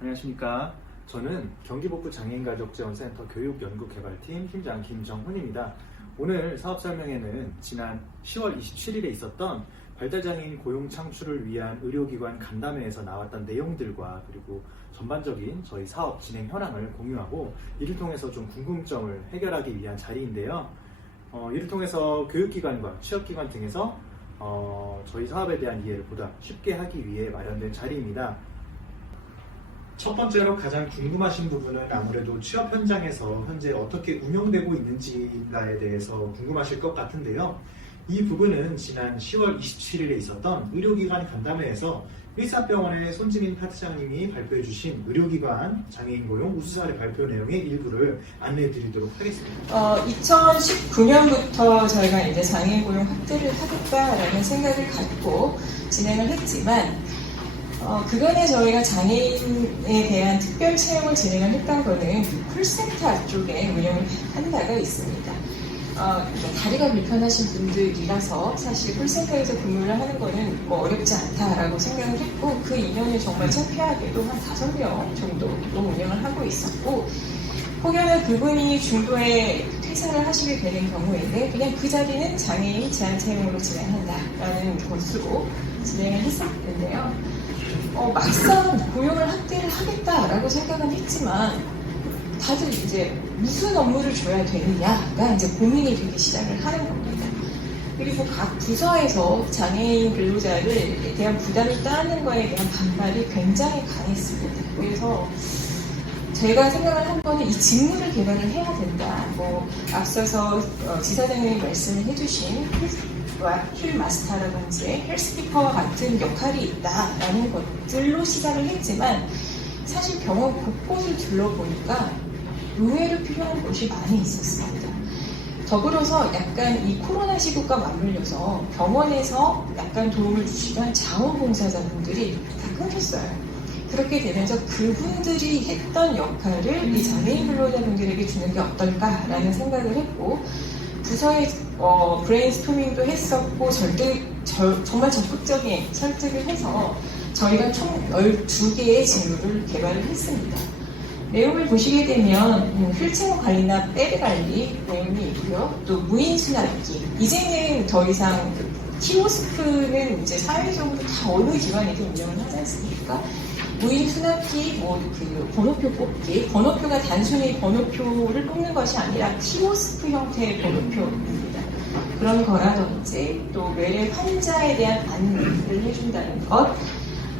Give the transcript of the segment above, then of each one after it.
안녕하십니까. 저는 경기북부 장애인가족재원센터 교육연구개발팀 팀장 김정훈입니다. 오늘 사업 설명회는 지난 10월 27일에 있었던 발달장애인 고용 창출을 위한 의료기관 간담회에서 나왔던 내용들과 그리고 전반적인 저희 사업 진행 현황을 공유하고 이를 통해서 좀 궁금점을 해결하기 위한 자리인데요. 이를 통해서 교육기관과 취업기관 등에서 저희 사업에 대한 이해를 보다 쉽게 하기 위해 마련된 자리입니다. 첫 번째로 가장 궁금하신 부분은 아무래도 취업 현장에서 현재 어떻게 운영되고 있는지에 대해서 궁금하실 것 같은데요. 이 부분은 지난 10월 27일에 있었던 의료기관 간담회에서 일산병원의 손지민 파트장님이 발표해주신 의료기관 장애인 고용 우수사례 발표 내용의 일부를 안내해드리도록 하겠습니다. 2019년부터 저희가 이제 장애인 고용 확대를 하겠다라는 생각을 갖고 진행을 했지만 그간에 저희가 장애인에 대한 특별 채용을 진행을 했던 거는 콜센터 쪽에 운영을 한 바가 있습니다. 다리가 불편하신 분들이라서 사실 콜센터에서 근무를 하는 거는 어렵지 않다라고 생각을 했고 그 인원을 정말 창피하게도 한 5명 정도로 운영을 하고 있었고 혹여나 그분이 중도에 퇴사를 하시게 되는 경우에는 그냥 그 자리는 장애인 제한 채용으로 진행한다라는 것으로 진행을 했었는데요. 막상 고용을 확대를 하겠다라고 생각은 했지만 다들 이제 무슨 업무를 줘야 되느냐가 이제 고민이 되기 시작을 하는 겁니다. 그리고 각 부서에서 장애인 근로자에 대한 부담을 따는 거에 대한 반발이 굉장히 강했습니다. 그래서 제가 생각을 한 거는 이 직무를 개발을 해야 된다. 앞서서 지사장님이 말씀을 해주신 힐 마스터라든지 헬스키퍼와 같은 역할이 있다라는 것들로 시작을 했지만 사실 병원 곳곳을 둘러보니까 의외로 필요한 곳이 많이 있었습니다. 더불어서 약간 이 코로나 시국과 맞물려서 병원에서 약간 도움을 주시던 자원봉사자분들이 다 끊겼어요. 그렇게 되면서 그분들이 했던 역할을 이 장애인 근로자분들에게 주는 게 어떨까라는 생각을 했고 부서에 브레인스토밍도 했었고 정말 적극적인 설득을 해서 저희가 총 12개의 직무를 개발을 했습니다. 내용을 보시게 되면 휠체어 관리나 배드 관리 내용이 있고요. 또 무인 수납기. 이제는 더 이상 키오스크는 이제 사회적으로 다 어느 기관이든 운영을 하지 않습니까? 무인 수납기, 번호표 뽑기. 번호표가 단순히 번호표를 뽑는 것이 아니라 키오스크 형태의 번호표입니다. 그런 거라든지 또 외래 환자에 대한 안내를 해준다는 것.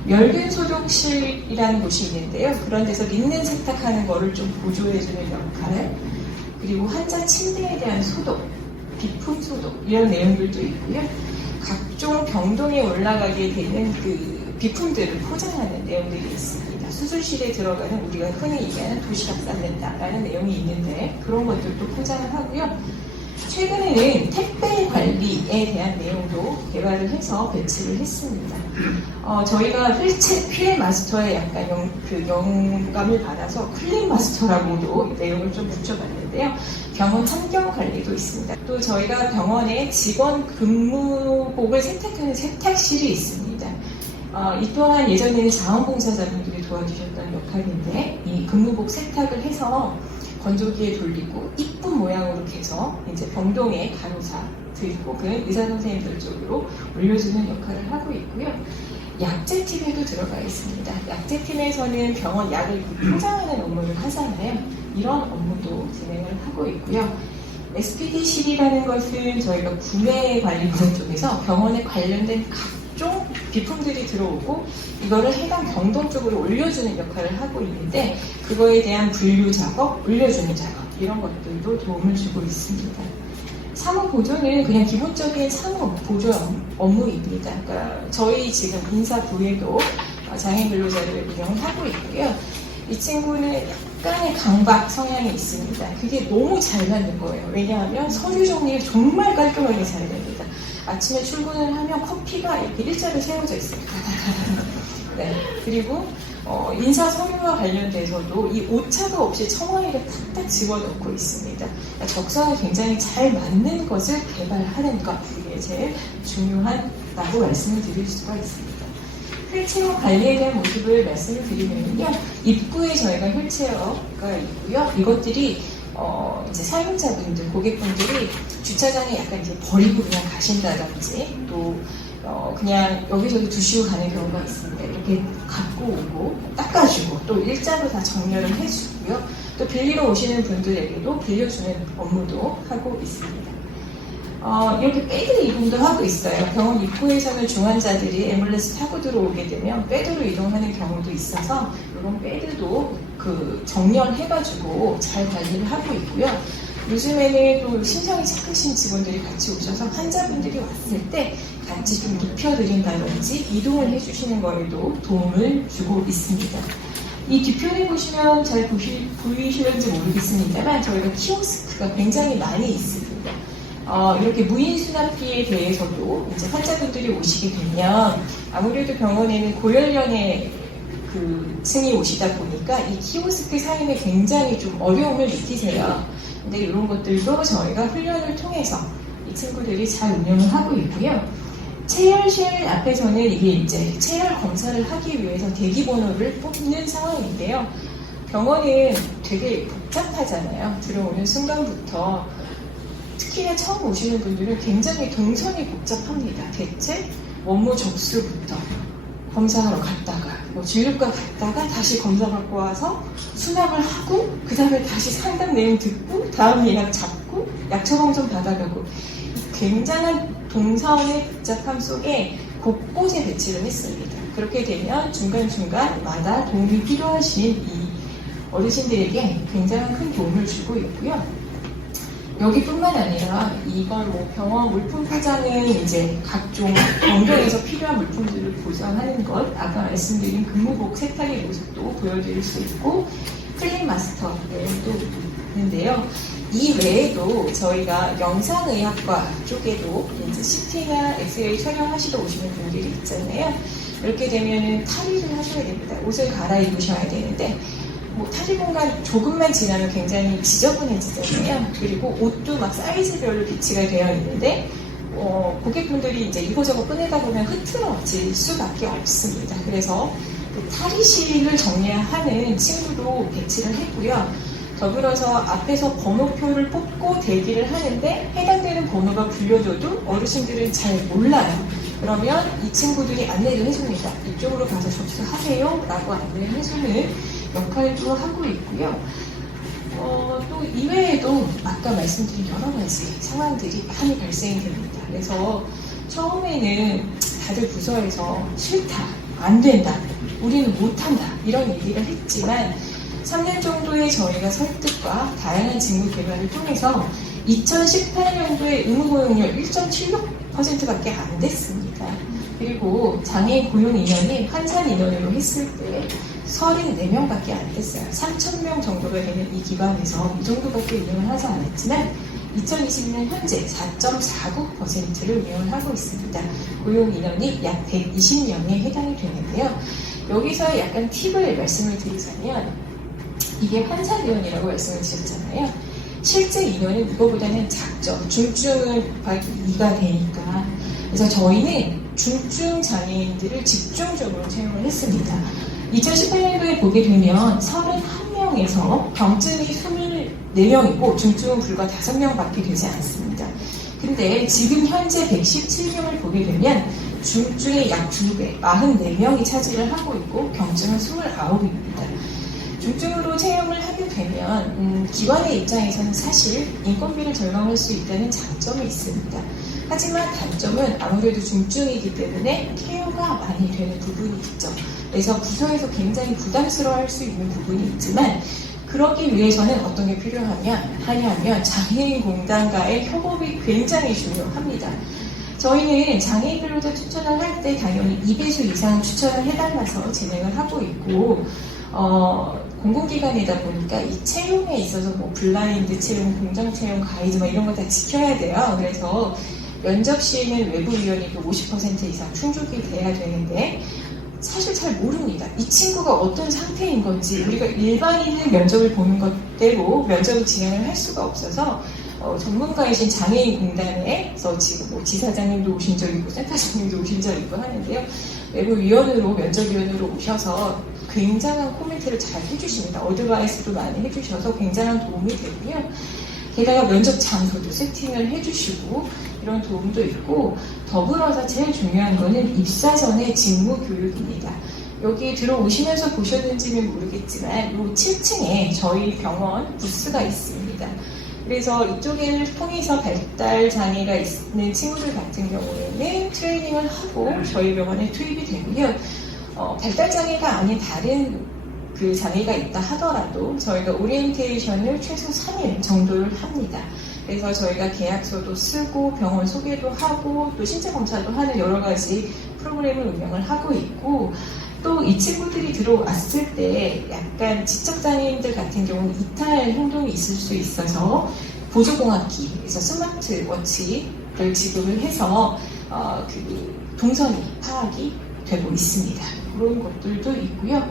멸균 소독실이라는 곳이 있는데요. 그런 데서 린넨 세탁하는 거를 좀 보조해주는 역할. 그리고 환자 침대에 대한 소독, 비품 소독 이런 내용들도 있고요. 각종 병동에 올라가게 되는 그 비품들을 포장하는 내용들이 있습니다. 수술실에 들어가는 우리가 흔히 얘기하는 도시락 싸낸다라는 내용이 있는데 그런 것들도 포장을 하고요. 최근에는 택배 관리에 대한 내용도 개발을 해서 배치를 했습니다. 저희가 휠 마스터에 약간 영감을 받아서 클린 마스터라고도 내용을 좀 붙여봤는데요. 병원 환경 관리도 있습니다. 또 저희가 병원에 직원 근무복을 세탁하는 세탁실이 있습니다. 이 또한 예전에는 자원봉사자분들이 도와주셨던 역할인데 이 근무복 세탁을 해서 건조기에 돌리고 이쁜 모양으로 해서 이제 병동의 간호사들 혹은 의사 선생님들 쪽으로 올려주는 역할을 하고 있고요. 약제팀에도 들어가 있습니다. 약제팀에서는 병원 약을 포장하는 업무를 하잖아요. 이런 업무도 진행을 하고 있고요. SPD실이라는 것은 저희가 구매 관리부서 쪽에서 병원에 관련된 각종 비품들이 들어오고 이거를 해당 병동 쪽으로 올려주는 역할을 하고 있는데 그거에 대한 분류 작업, 올려주는 작업 이런 것들도 도움을 주고 있습니다. 사무 보조는 그냥 기본적인 사무 보조 업무입니다. 그러니까 저희 지금 인사부에도 장애인 근로자를 운영을 하고 있고요. 이 친구는 약간의 강박 성향이 있습니다. 그게 너무 잘 맞는 거예요. 왜냐하면 서류 정리를 정말 깔끔하게 잘 됩니다. 아침에 출근을 하면 커피가 이렇게 일자로 세워져 있어요. 네. 그리고 인사 서류와 관련돼서도 이 오차가 없이 청와이를 탁탁 집어넣고 있습니다. 그러니까 적성에 굉장히 잘 맞는 것을 개발하는 것, 이게 제일 중요하다고 말씀을 드릴 수가 있습니다. 휠체어 관리에 대한 모습을 말씀을 드리면요. 입구에 저희가 휠체어가 있고요. 이것들이 이제 사용자분들, 고객분들이 주차장에 약간 이제 버리고 그냥 가신다든지 또 그냥 여기저기 두시고 가는 경우가 있습니다. 이렇게 갖고 오고 닦아주고 또 일자로 다 정렬을 해주고요. 또 빌리러 오시는 분들에게도 빌려주는 업무도 하고 있습니다. 이렇게 배드 이동도 하고 있어요. 병원 입구에서는 중환자들이 앰뷸런스 타고 들어오게 되면 배드로 이동하는 경우도 있어서 이런 배드도 정렬해가지고 잘 관리를 하고 있고요. 요즘에는 또 신상이 착하신 직원들이 같이 오셔서 환자분들이 왔을 때 같이 좀 눕혀드린다든지 이동을 해주시는 거에도 도움을 주고 있습니다. 이 뒤편에 보시면 잘 보이실지 모르겠습니다만 저희가 키오스크가 굉장히 많이 있습니다. 이렇게 무인수납기에 대해서도 이제 환자분들이 오시게 되면 아무래도 병원에는 고연령의 층이 오시다 보니까 이 키오스크 사용에 굉장히 좀 어려움을 느끼세요. 근데 이런 것들도 저희가 훈련을 통해서 이 친구들이 잘 운영을 하고 있고요. 체열실 앞에서는 이게 이제 체열 검사를 하기 위해서 대기번호를 뽑는 상황인데요. 병원은 되게 복잡하잖아요. 들어오는 순간부터 특히나 처음 오시는 분들은 굉장히 동선이 복잡합니다. 대체 원무 접수부터 검사하러 갔다가 진료과 갔다가 다시 검사 받고 와서 수납을 하고 그 다음에 다시 상담 내용 듣고 다음 예약 잡고 약 처방전 받아가고 굉장한 동선의 복잡함 속에 곳곳에 배치를 했습니다. 그렇게 되면 중간중간마다 도움이 필요하신 이 어르신들에게 굉장히 큰 도움을 주고 있고요. 여기뿐만 아니라 이걸 병원 물품 포장은 이제 각종 병동에서 필요한 물품들을 보장하는 것, 아까 말씀드린 근무복 세탁의 모습도 보여드릴 수 있고 클린 마스터 내용도 있는데요. 이 외에도 저희가 영상의학과 쪽에도 이제 CT나 엑스레이 촬영하시러 오시는 분들이 있잖아요. 이렇게 되면은 탈의를 하셔야 됩니다. 옷을 갈아입으셔야 되는데 탈의 공간 조금만 지나면 굉장히 지저분해지잖아요. 그리고 옷도 막 사이즈별로 비치가 되어 있는데 고객분들이 이제 이거저거 꺼내다 보면 흐트러질 수밖에 없습니다. 그래서 탈의실을 정리하는 친구도 배치를 했고요. 더불어서 앞에서 번호표를 뽑고 대기를 하는데 해당되는 번호가 불려줘도 어르신들은 잘 몰라요. 그러면 이 친구들이 안내를 해줍니다. 이쪽으로 가서 접수하세요 라고 안내를 해주는 역할도 하고 있고요. 또 이외에도 아까 말씀드린 여러 가지 상황들이 많이 발생이 됩니다. 그래서 처음에는 다들 부서에서 싫다, 안 된다, 우리는 못한다 이런 얘기를 했지만 3년 정도의 저희가 설득과 다양한 직무 개발을 통해서 2018년도에 의무 고용률 1.76%밖에 안 됐습니다. 그리고 장애인 고용 인원이 환산 인원으로 했을 때 34명밖에 안 됐어요. 3,000명 정도가 되는 이 기관에서 이 정도밖에 운영을 하지 않았지만 2020년 현재 4.49%를 운영을 하고 있습니다. 고용 인원이 약 120명에 해당이 되는데요. 여기서 약간 팁을 말씀을 드리자면 이게 환산인원이라고 말씀을 드렸잖아요. 실제 인원은 이거보다는 작죠. 중증은 곱하기 2가 되니까. 그래서 저희는 중증 장애인들을 집중적으로 채용을 했습니다. 2018년도에 보게 되면 31명에서 경증이 24명이고 중증은 불과 5명밖에 되지 않습니다. 근데 지금 현재 117명을 보게 되면 중증의 약 2배, 44명이 차지를 하고 있고 경증은 29입니다. 중증으로 채용을 하게 되면 기관의 입장에서는 사실 인건비를 절감할 수 있다는 장점이 있습니다. 하지만 단점은 아무래도 중증이기 때문에 케어가 많이 되는 부분이 있죠. 그래서 부서에서 굉장히 부담스러워할 수 있는 부분이 있지만 그러기 위해서는 어떤 게 필요하냐면 장애인 공단과의 협업이 굉장히 중요합니다. 저희는 장애인들로도 추천을 할 때 당연히 2배수 이상 추천을 해달라서 진행을 하고 있고 공공기관이다 보니까 이 채용에 있어서 블라인드 채용, 공정 채용 가이드 이런 거 다 지켜야 돼요. 그래서 면접 시에는 외부위원이 50% 이상 충족이 돼야 되는데 사실 잘 모릅니다. 이 친구가 어떤 상태인 건지 우리가 일반인의 면접을 보는 것대로 면접을 진행을 할 수가 없어서 전문가이신 장애인공단에서 지금 뭐 지사장님도 오신 적 있고 센터장님도 오신 적 있고 하는데요. 외부 위원으로 면접위원으로 오셔서 굉장한 코멘트를 잘 해주십니다. 어드바이스도 많이 해주셔서 굉장한 도움이 되고요. 게다가 면접 장소도 세팅을 해주시고 이런 도움도 있고, 더불어서 제일 중요한 거는 입사 전에 직무 교육입니다. 여기 들어오시면서 보셨는지는 모르겠지만 이 7층에 저희 병원 부스가 있습니다. 그래서 이쪽을 통해서 발달 장애가 있는 친구들 같은 경우에는 트레이닝을 하고 저희 병원에 투입이 되고요. 발달 장애가 아닌 다른 그 장애가 있다 하더라도 저희가 오리엔테이션을 최소 3일 정도를 합니다. 그래서 저희가 계약서도 쓰고 병원 소개도 하고 또 신체 검사도 하는 여러 가지 프로그램을 운영을 하고 있고, 또 이 친구들이 들어왔을 때 약간 지적장애인들 같은 경우는 이탈 행동이 있을 수 있어서 보조공학기, 그래서 스마트워치를 지급을 해서 그 동선이 파악이 되고 있습니다. 그런 것들도 있고요.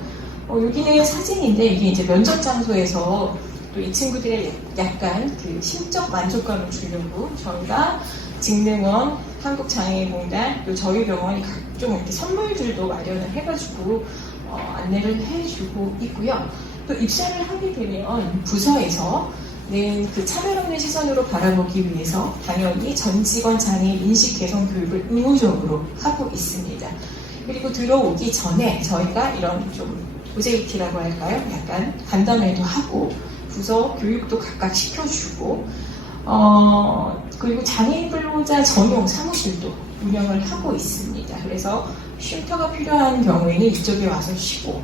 여기는 사진인데 이게 이제 면접 장소에서 또 이 친구들의 약간 그 심적 만족감을 주려고 저희가 직능원, 한국장애인공단, 또 저희 병원이 각종 이렇게 선물들도 마련을 해가지고 안내를 해주고 있고요. 또 입사를 하게 되면 부서에서는 그 차별 없는 시선으로 바라보기 위해서 당연히 전 직원 장애인 인식 개선 교육을 의무적으로 하고 있습니다. 그리고 들어오기 전에 저희가 이런 좀 OJT라고 할까요? 약간 간담회도 하고 부서 교육도 각각 시켜주고 그리고 장애인 근로자 전용 사무실도 운영을 하고 있습니다. 그래서 쉼터가 필요한 경우에는 이쪽에 와서 쉬고,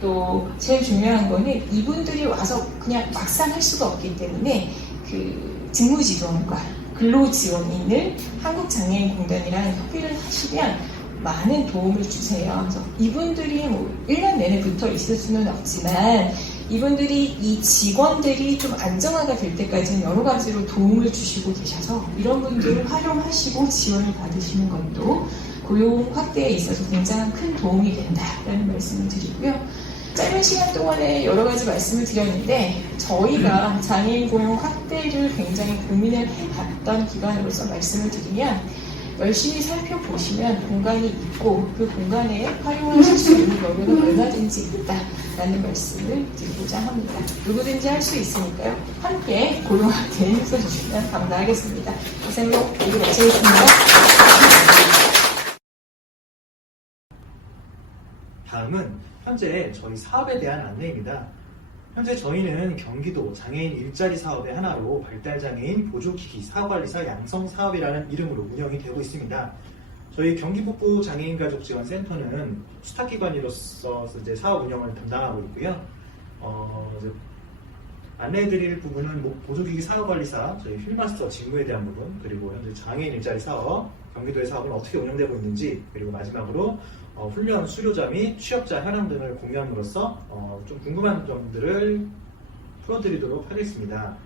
또 제일 중요한 거는 이분들이 와서 그냥 막상 할 수가 없기 때문에 그 직무지원과 근로지원인을 한국장애인공단이랑 협의를 하시면 많은 도움을 주세요. 그래서 이분들이 뭐 1년 내내 붙어 있을 수는 없지만 이분들이 이 직원들이 좀 안정화가 될 때까지는 여러 가지로 도움을 주시고 계셔서 이런 분들을 활용하시고 지원을 받으시는 것도 고용 확대에 있어서 굉장히 큰 도움이 된다라는 말씀을 드리고요. 짧은 시간 동안에 여러 가지 말씀을 드렸는데 저희가 장애인 고용 확대를 굉장히 고민을 해봤던 기관으로서 말씀을 드리면, 열심히 살펴보시면 공간이 있고 그 공간에 활용하실 수 있는 여력은 얼마든지 있다라는 말씀을 드리고자 합니다. 누구든지 할 수 있으니까요. 함께 고용 확대에 힘써주시면 감사하겠습니다. 이상으로 모두 마치겠습니다. 다음은 현재 저희 사업에 대한 안내입니다. 현재 저희는 경기도 장애인 일자리 사업의 하나로 발달장애인 보조기기 사업관리사 양성사업이라는 이름으로 운영이 되고 있습니다. 저희 경기북부 장애인가족지원센터는 수탁기관으로서 이제 사업 운영을 담당하고 있고요. 이제 안내해드릴 부분은 보조기기 사업관리사, 저희 휠마스터 직무에 대한 부분, 그리고 현재 장애인 일자리 사업, 경기도의 사업은 어떻게 운영되고 있는지, 그리고 마지막으로 훈련 수료자 및 취업자 현황 등을 공유함으로써 좀 궁금한 점들을 풀어드리도록 하겠습니다.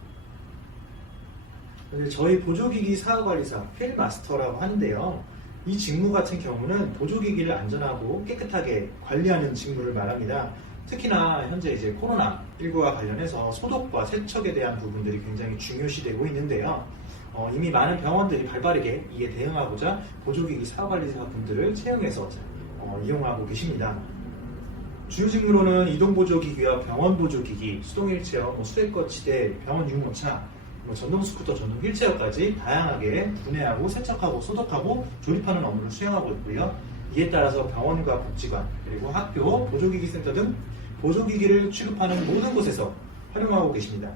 저희 보조기기 사업관리사 휠마스터라고 하는데요. 이 직무 같은 경우는 보조기기를 안전하고 깨끗하게 관리하는 직무를 말합니다. 특히나 현재 이제 코로나19와 관련해서 소독과 세척에 대한 부분들이 굉장히 중요시되고 있는데요. 이미 많은 병원들이 발빠르게 이에 대응하고자 보조기기 사업관리사 분들을 채용해서 이용하고 계십니다. 주요 직무로는 이동보조기기와 병원보조기기, 수동휠체어, 수액거치대, 병원 유모차, 전동 스쿠터, 전동 휠체어까지 다양하게 분해하고 세척하고 소독하고 조립하는 업무를 수행하고 있고요. 이에 따라서 병원과 복지관, 그리고 학교, 보조기기 센터 등 보조기기를 취급하는 모든 곳에서 활용하고 계십니다.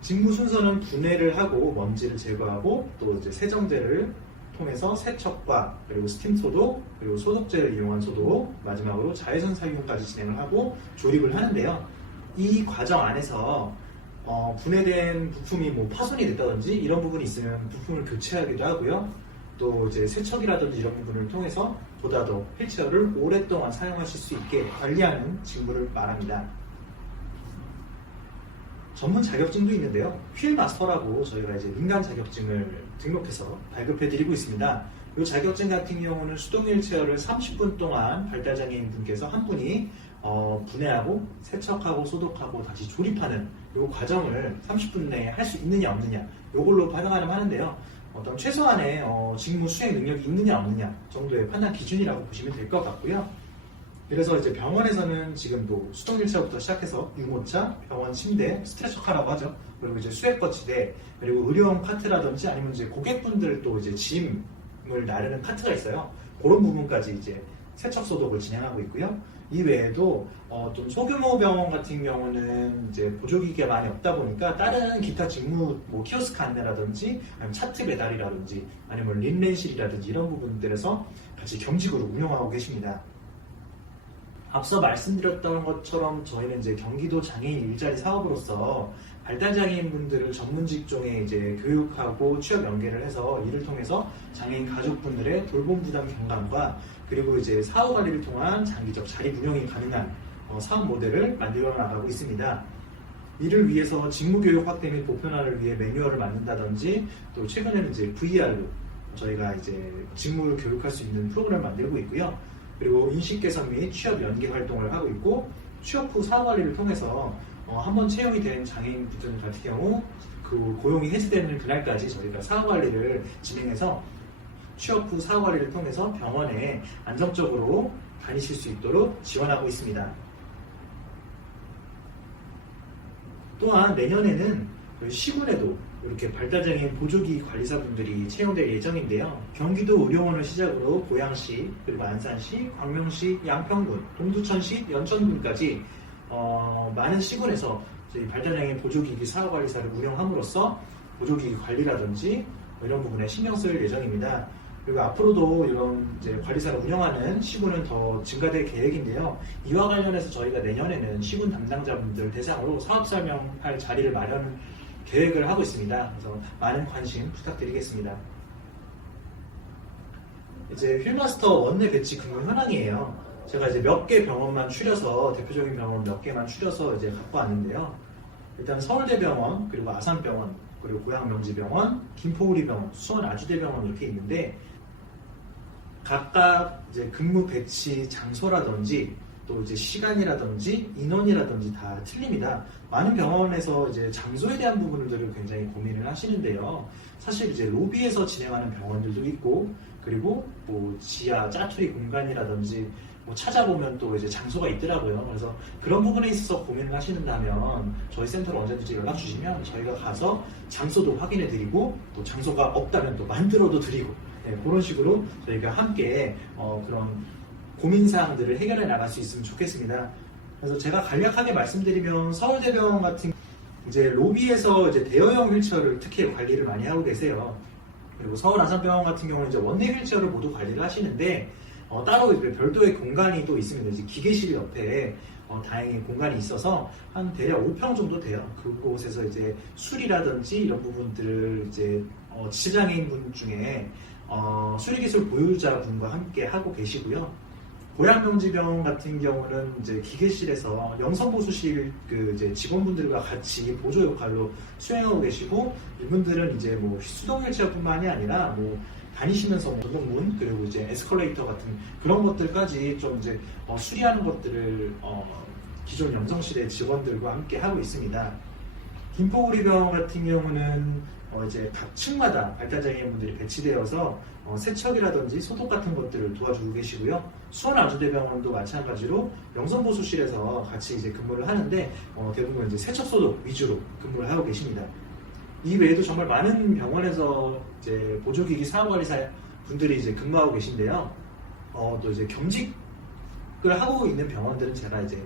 직무 순서는 분해를 하고 먼지를 제거하고 또 이제 세정제를 통해서 세척과 그리고 스팀 소독, 그리고 소독제를 이용한 소독, 마지막으로 자외선 살균까지 진행을 하고 조립을 하는데요. 이 과정 안에서 분해된 부품이 파손이 됐다든지 이런 부분이 있으면 부품을 교체하기도 하고요. 또 이제 세척이라든지 이런 부분을 통해서 보다 더 휠체어를 오랫동안 사용하실 수 있게 관리하는 직무를 말합니다. 전문 자격증도 있는데요. 휠마스터라고 저희가 이제 민간 자격증을 등록해서 발급해 드리고 있습니다. 이 자격증 같은 경우는 수동 휠체어를 30분 동안 발달장애인 분께서 한 분이 분해하고 세척하고 소독하고 다시 조립하는 이 과정을 30분 내에 할 수 있느냐 없느냐 이걸로 판단을 하는데요. 어떤 최소한의 직무 수행 능력이 있느냐 없느냐 정도의 판단 기준이라고 보시면 될 것 같고요. 그래서 이제 병원에서는 지금도 수동 휠체어부터 시작해서 유모차, 병원 침대, 스트레처카라고 하죠. 그리고 이제 수액 거치대, 그리고 의료용 카트라든지 아니면 이제 고객분들 또 이제 짐을 나르는 카트가 있어요. 그런 부분까지 이제 세척 소독을 진행하고 있고요. 이 외에도 좀 소규모 병원 같은 경우는 이제 보조기기가 많이 없다 보니까 다른 기타 직무 뭐 키오스크 안내라든지 아니면 차트 배달이라든지 아니면 린넨실이라든지 이런 부분들에서 같이 겸직으로 운영하고 계십니다. 앞서 말씀드렸던 것처럼 저희는 이제 경기도 장애인 일자리 사업으로서 발달장애인 분들을 전문 직종에 이제 교육하고 취업 연계를 해서 이를 통해서 장애인 가족분들의 돌봄 부담 경감과 그리고 이제 사후 관리를 통한 장기적 자립 운영이 가능한 사업 모델을 만들어 나가고 있습니다. 이를 위해서 직무교육 확대 및 보편화를 위해 매뉴얼을 만든다든지 또 최근에는 이제 VR로 저희가 이제 직무를 교육할 수 있는 프로그램을 만들고 있고요. 그리고 인식 개선 및 취업 연계 활동을 하고 있고 취업 후 사후 관리를 통해서 한번 채용이 된 장애인 분들 같은 경우 그 고용이 해지되는 그날까지 저희가 사후 관리를 진행해서 취업 후 사후 관리를 통해서 병원에 안정적으로 다니실 수 있도록 지원하고 있습니다. 또한 내년에는 시군에도 이렇게 발달장애인 보조기 관리사분들이 채용될 예정인데요. 경기도 의료원을 시작으로 고양시, 그리고 안산시, 광명시, 양평군, 동두천시, 연천군까지 많은 시군에서 저희 발달장애인 보조기기 사업관리사를 운영함으로써 보조기기 관리라든지 이런 부분에 신경 쓸 예정입니다. 그리고 앞으로도 이런 이제 관리사를 운영하는 시군은 더 증가될 계획인데요. 이와 관련해서 저희가 내년에는 시군 담당자분들 대상으로 사업 설명할 자리를 마련 계획을 하고 있습니다. 그래서 많은 관심 부탁드리겠습니다. 이제 휠마스터 원내 배치 근무 현황이에요. 제가 이제 몇 개 병원만 추려서 대표적인 병원 몇 개만 추려서 이제 갖고 왔는데요. 일단 서울대병원, 그리고 아산병원, 그리고 고양명지병원, 김포우리병원, 수원 아주대병원 이렇게 있는데 각각 이제 근무 배치 장소라든지 또 이제 시간이라든지 인원이라든지 다 틀립니다. 많은 병원에서 이제 장소에 대한 부분들을 굉장히 고민을 하시는데요. 사실 이제 로비에서 진행하는 병원들도 있고, 그리고 뭐 지하 짜투리 공간이라든지 뭐 찾아보면 또 이제 장소가 있더라고요. 그래서 그런 부분에 있어서 고민을 하시는다면 저희 센터로 언제든지 연락 주시면 저희가 가서 장소도 확인해 드리고 또 장소가 없다면 또 만들어도 드리고 그런 식으로 저희가 함께 그런 고민사항들을 해결해 나갈 수 있으면 좋겠습니다. 그래서 제가 간략하게 말씀드리면 서울대병원 같은 이제 로비에서 이제 대여형 휠체어를 특히 관리를 많이 하고 계세요. 그리고 서울 아산병원 같은 경우는 이제 원내 휠체어를 모두 관리를 하시는데 따로 이제 별도의 공간이 또 있습니다. 이제 기계실 옆에 다행히 공간이 있어서 한 대략 5평 정도 돼요. 그곳에서 이제 수리라든지 이런 부분들을 이제 지장애인 분 중에 수리기술 보유자분과 함께 하고 계시고요. 고양명지병원 같은 경우는 이제 기계실에서 영상보수실 그 이제 직원분들과 같이 보조 역할로 수행하고 계시고 이분들은 이제 뭐 수동 휠체어뿐만이 아니라 뭐 다니시면서 전동문 그리고 이제 에스컬레이터 같은 그런 것들까지 좀 이제 수리하는 것들을 기존 영성실의 직원들과 함께 하고 있습니다. 김포우리병원 같은 경우는 이제 각 층마다 발달장애인 분들이 배치되어서 세척이라든지 소독 같은 것들을 도와주고 계시고요. 수원 아주대병원도 마찬가지로 영성보수실에서 같이 이제 근무를 하는데 대부분 이제 세척 소독 위주로 근무를 하고 계십니다. 이 외에도 정말 많은 병원에서 이제 보조기기 사업관리사 분들이 이제 근무하고 계신데요. 또 이제 겸직을 하고 있는 병원들은 제가 이제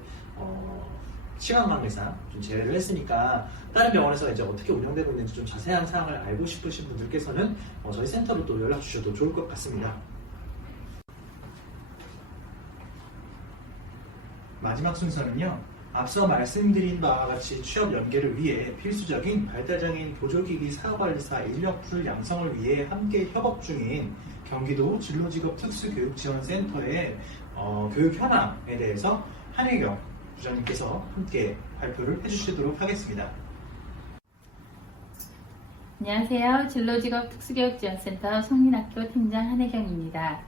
시간 관계상 좀 제외를 했으니까 다른 병원에서 이제 어떻게 운영되고 있는지 좀 자세한 사항을 알고 싶으신 분들께서는 저희 센터로 또 연락 주셔도 좋을 것 같습니다. 마지막 순서는요. 앞서 말씀드린 바와 같이 취업 연계를 위해 필수적인 발달장애인 보조기기 사업관리사 인력풀 양성을 위해 함께 협업 중인 경기도 진로직업특수교육지원센터의 교육 현황에 대해서 한혜경 부장님께서 함께 발표를 해주시도록 하겠습니다. 안녕하세요. 진로직업 특수교육지원센터 송민학교 팀장 한혜경입니다.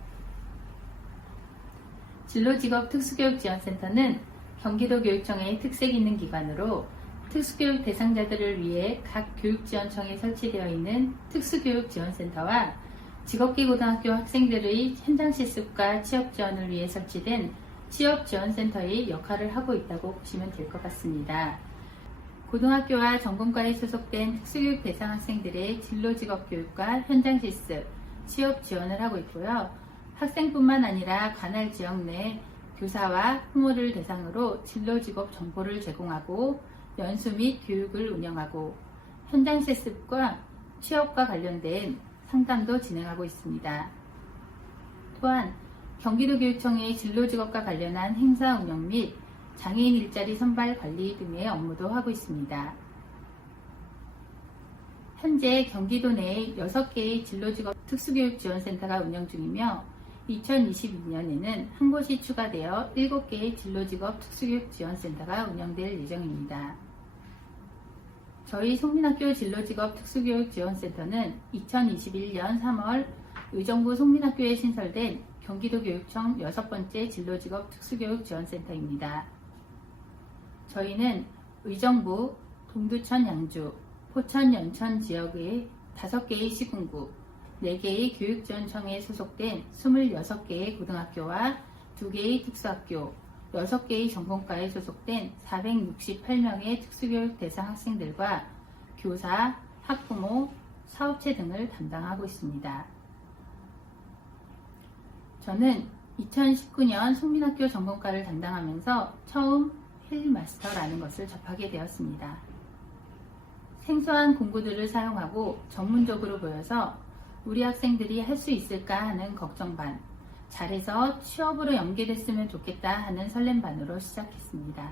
진로직업 특수교육지원센터는 경기도교육청의 특색 있는 기관으로 특수교육 대상자들을 위해 각 교육지원청에 설치되어 있는 특수교육지원센터와 직업기고등학교 학생들의 현장 실습과 취업 지원을 위해 설치된 취업지원센터의 역할을 하고 있다고 보시면 될 것 같습니다. 고등학교와 전공과에 소속된 특수교육 대상 학생들의 진로직업교육과 현장 실습, 취업 지원을 하고 있고요. 학생뿐만 아니라 관할 지역 내 교사와 부모를 대상으로 진로직업 정보를 제공하고 연수 및 교육을 운영하고 현장 실습과 취업과 관련된 상담도 진행하고 있습니다. 또한 경기도교육청의 진로직업과 관련한 행사 운영 및 장애인 일자리 선발 관리 등의 업무도 하고 있습니다. 현재 경기도 내에 6개의 진로직업 특수교육지원센터가 운영 중이며 2022년에는 한 곳이 추가되어 7개의 진로직업 특수교육지원센터가 운영될 예정입니다. 저희 송민학교 진로직업 특수교육지원센터는 2021년 3월 의정부 송민학교에 신설된 경기도교육청 6번째 진로직업 특수교육지원센터입니다. 저희는 의정부, 동두천 양주, 포천 연천 지역의 5개의 시군구, 4개의 교육지원청에 소속된 26개의 고등학교와 2개의 특수학교, 6개의 전공과에 소속된 468명의 특수교육 대상 학생들과 교사, 학부모, 사업체 등을 담당하고 있습니다. 저는 2019년 송민학교 전공과를 담당하면서 처음 힐마스터라는 것을 접하게 되었습니다. 생소한 공구들을 사용하고 전문적으로 보여서 우리 학생들이 할 수 있을까 하는 걱정 반, 잘해서 취업으로 연계됐으면 좋겠다 하는 설렘 반으로 시작했습니다.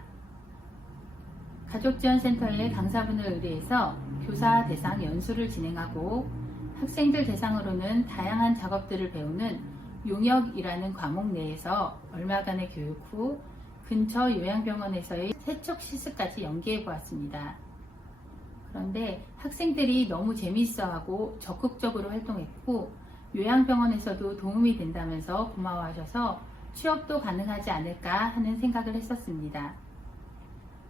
가족지원센터의 강사분을 의뢰해서 교사 대상 연수를 진행하고 학생들 대상으로는 다양한 작업들을 배우는 용역이라는 과목 내에서 얼마간의 교육 후 근처 요양병원에서의 세척 실습까지 연계해 보았습니다. 그런데 학생들이 너무 재미있어하고 적극적으로 활동했고 요양병원에서도 도움이 된다면서 고마워하셔서 취업도 가능하지 않을까 하는 생각을 했었습니다.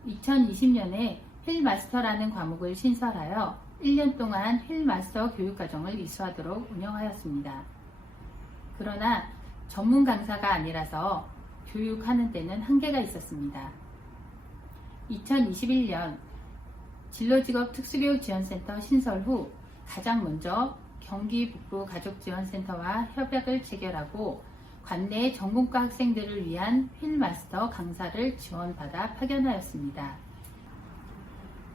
2020년에 힐마스터라는 과목을 신설하여 1년 동안 힐마스터 교육과정을 이수하도록 운영하였습니다. 그러나 전문 강사가 아니라서 교육하는 데는 한계가 있었습니다. 2021년 진로직업 특수교육지원센터 신설 후 가장 먼저 경기 북부 가족지원센터와 협약을 체결하고 관내 전공과 학생들을 위한 휠마스터 강사를 지원받아 파견하였습니다.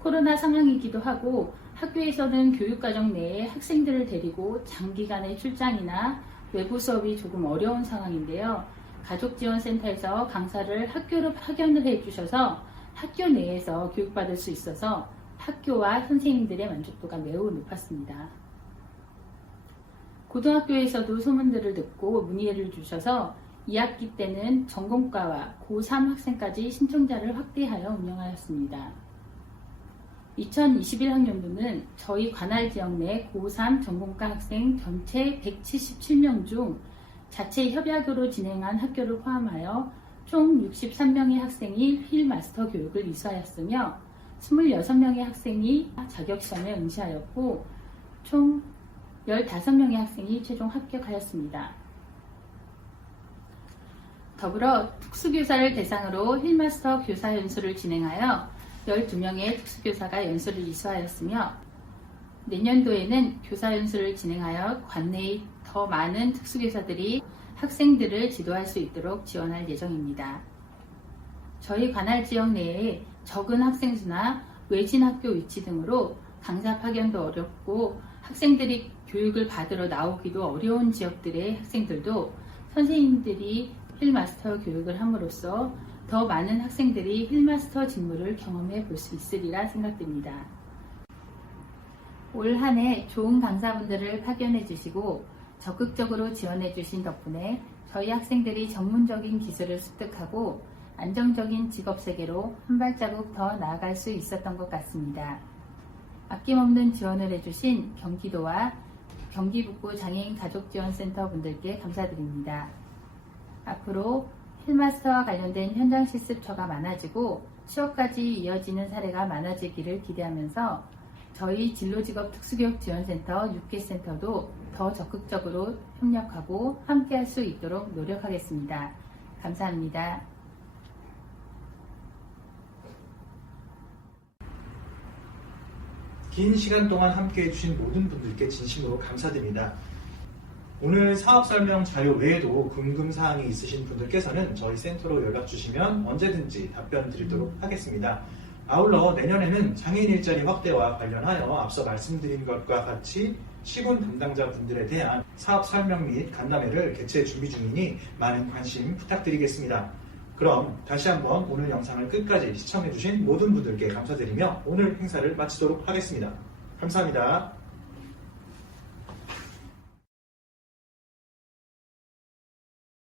코로나 상황이기도 하고 학교에서는 교육과정 내에 학생들을 데리고 장기간의 출장이나 외부 수업이 조금 어려운 상황인데요. 가족지원센터에서 강사를 학교로 파견을 해주셔서 학교 내에서 교육받을 수 있어서 학교와 선생님들의 만족도가 매우 높았습니다. 고등학교에서도 소문들을 듣고 문의를 주셔서 2학기 때는 전공과와 고3 학생까지 신청자를 확대하여 운영하였습니다. 2021학년도는 저희 관할 지역 내 고3 전공과 학생 전체 177명 중 자체 협약으로 진행한 학교를 포함하여 총 63명의 학생이 휠마스터 교육을 이수하였으며 26명의 학생이 자격시험에 응시하였고 총 15명의 학생이 최종 합격하였습니다. 더불어 특수교사를 대상으로 힐마스터 교사 연수를 진행하여 12명의 특수교사가 연수를 이수하였으며 내년도에는 교사 연수를 진행하여 관내의 더 많은 특수교사들이 학생들을 지도할 수 있도록 지원할 예정입니다. 저희 관할 지역 내에 적은 학생 수나 외진 학교 위치 등으로 강사 파견도 어렵고 학생들이 교육을 받으러 나오기도 어려운 지역들의 학생들도 선생님들이 힐마스터 교육을 함으로써 더 많은 학생들이 힐마스터 직무를 경험해 볼 수 있으리라 생각됩니다. 올 한 해 좋은 강사분들을 파견해 주시고 적극적으로 지원해 주신 덕분에 저희 학생들이 전문적인 기술을 습득하고 안정적인 직업 세계로 한 발자국 더 나아갈 수 있었던 것 같습니다. 아낌없는 지원을 해주신 경기도와 경기북부 장애인 가족지원센터 분들께 감사드립니다. 앞으로 힐마스터와 관련된 현장 실습처가 많아지고 취업까지 이어지는 사례가 많아지기를 기대하면서 저희 진로직업 특수교육지원센터 6개 센터도 더 적극적으로 협력하고 함께할 수 있도록 노력하겠습니다. 감사합니다. 긴 시간 동안 함께 해주신 모든 분들께 진심으로 감사드립니다. 오늘 사업 설명 자료 외에도 궁금사항이 있으신 분들께서는 저희 센터로 연락 주시면 언제든지 답변 드리도록 하겠습니다. 아울러 내년에는 장애인 일자리 확대와 관련하여 앞서 말씀드린 것과 같이 시군 담당자 분들에 대한 사업 설명 및 간담회를 개최 준비 중이니 많은 관심 부탁드리겠습니다. 그럼 다시 한번 오늘 영상을 끝까지 시청해주신 모든 분들께 감사드리며 오늘 행사를 마치도록 하겠습니다. 감사합니다.